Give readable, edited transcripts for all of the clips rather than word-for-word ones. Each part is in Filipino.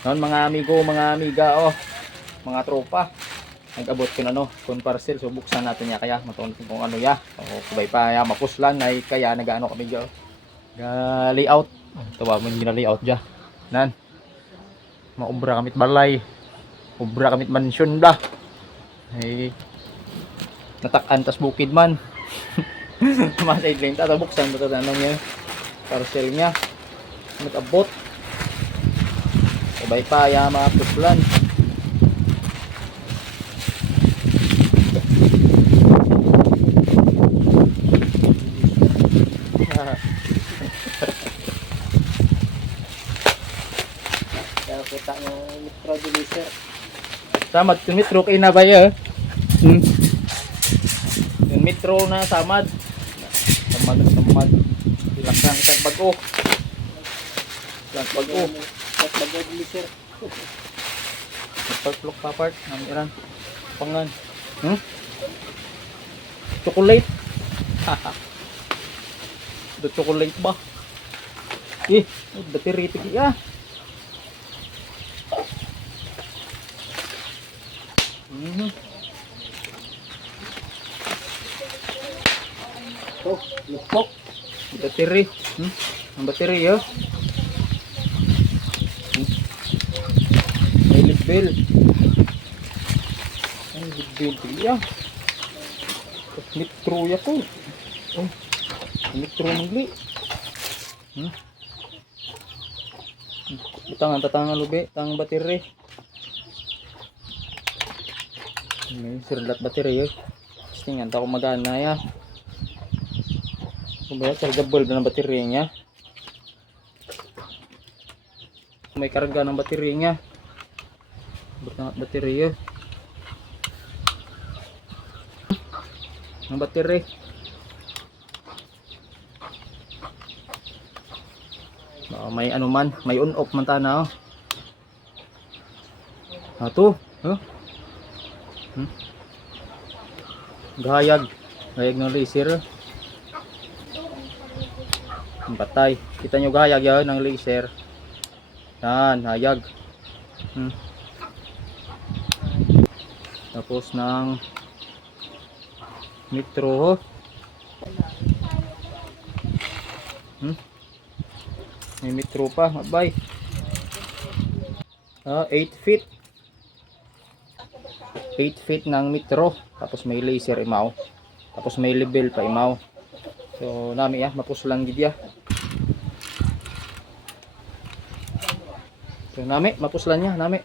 Noon mga amigo, mga amiga, oh, mga tropa. Nag-abot kun parcel. So buksan natin ya kaya matun kung ano ya. O kubay pa ya mapuslan ay kaya nagaano kami diyo. Ga layout. Ito ba mo gina layout ja. Nan. Maobra kamit balay. Obra kamit mansion da. Ay natakan tas bukid man. Mas idling ta buksan mo to ano niya. Parcel niya. Nag-abot. Kubay pa ya mapuslan. Kita ng metro deliver. Samad yung metro kay na ba ya? Yung metro na samad. Samad. Silakan isang bago. Lang bago. At bago deliver. Nagpag-look pa part ng iran. Pangan. Chocolate. The chocolate ba? Battery tigi ah. Oh, lupok. Battery. Ang battery oh. May lead bell. Ay, lead bell tiya. Metro ya ko. Oh. Metro mangli. Tangan lube, tang battery. May sirlat battery yun. Tingnan ta kung magana ya. Kung ba chargeable na ng battery niya. May karga ng battery niya. Bertangat battery yun. Ng battery. May ano man, may on off man tana oh. Ato, oh. Gahayag ng laser. Patay. Kita nyo gahayag yan ng laser. Yan, hayag. Tapos ng metro. May metro pa, mabay. 8 feet. 8 feet ng metro. Tapos may laser imaw. Tapos may level pa imaw. So nami ya mapuslan gid ya. So nami mapuslan niya nami.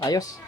Ayos.